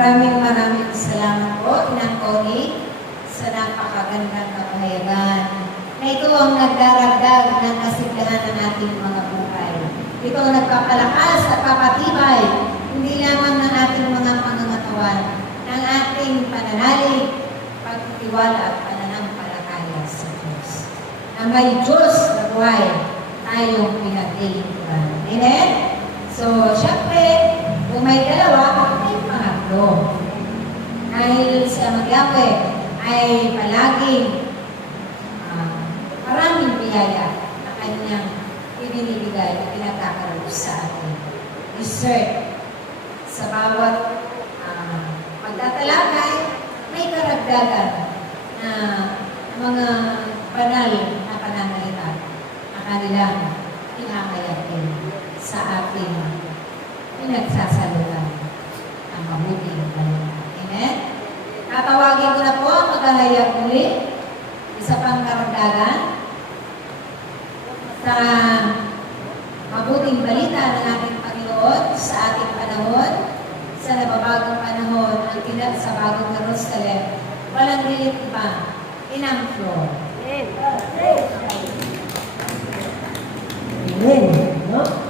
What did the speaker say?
Maraming salamat po, Inang Connie, sa napakagandang kapahayagan na ito ang nagdaragdag ng kasiglahan ng ating mga buhay. Ito ang nagpapalakas at papatibay, hindi lamang ng ating mga pangangatawan, ng ating pananalig, pagtitiwala at pananampalataya sa Diyos. Na may Diyos na buhay, tayong pinaglilingkuran. Amen? So, syempre, kung may dalawa, may pangatlo. Dahil sa Mag-Yahweh ay palaging maraming biyaya na kanyang ibinibigay at pinagkakaroon sa atin. Dessert sa bawat pagtatalakay, may karagdagan na mga banal na pananalita na kanilang pinakayakin sa ating pinagsasaluhan ng mabuting balita. Amen? Tatawagin ko na po ang maghahayag muli. Isa pang karagdagan sa mabuting balita ng ating Panginoon sa ating panahon, sa nababagong panahon, ang tinat sa bagong Jerusalem. Walang lilit pa, Inang Flo. Amen. No?